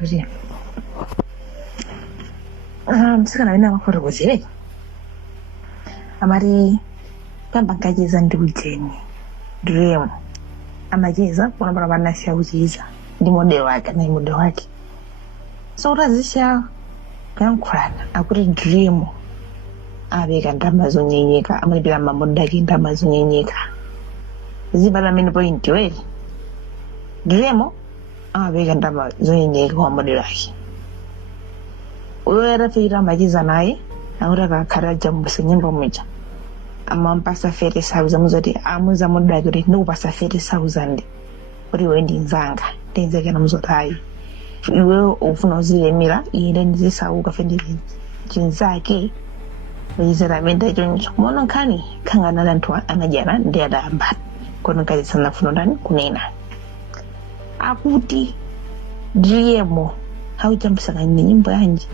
Driemo. Msikana wina mafotokozere amari pamba nkacheza ndi ujeni Driemo amacheza pona panasiya kucheza ndi model wake na model wake so utazisha kankhulana akuti Driemo abeka ndama zonyenyeka amalipira mamodo ake ndama zonyenyeka zibala mene point weli Driemo abeka ndama zonyenyeka kwa model wake uyo yarafira machiza naye aura kakaraja mbusenyemba muja amampasa 30,000 muzoti amuza model ake kuti ndikupasa 30,000 kuti wendi nzanga ndenzeke na muzotayi iwe ufuna uzilemera ine ndizisauka fendele chinzake wizera menda choncho mono nkani kangana nantu anajana ndi adamba kono kazi sana funo ndani kunena akuti Driemo hauchambisana ni nyimbo yanje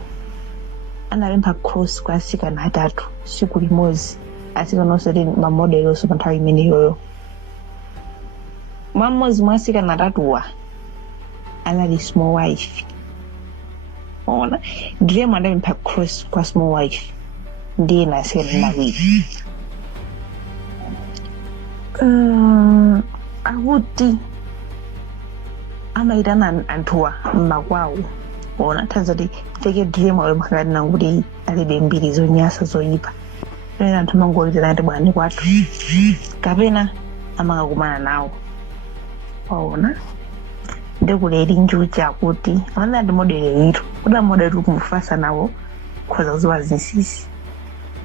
analemba cross kwa sika na 3 siku limozi asika nosere mamodel yose panthawi imene yoyo mamozi mwasika na 3 wa anali small wife ona Driemo analemba cross kwa small wife ndiye nasere Malawi akuti amaitana anthuwa makwawo ona tazati teke Driemo awe makakati nanguti alibe mbiri zonyasa zoyipa pena anthu mangolitira ndi bwani kwathu kapena amakakumana nawo waona ndekule Eli Njuchi akuti amana ndi model yito kuda model kumufasa nawo khoza zuwa zinsisi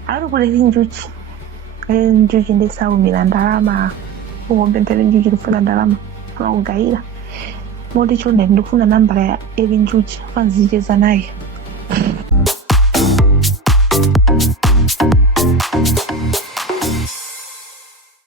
ari kule Eli Njuchi ndisaumira ndalama ungombe Njuchi kufuna ndalama kugaira modi chonde ndifuna nambala ya Eli Njuchi fanzicheza naye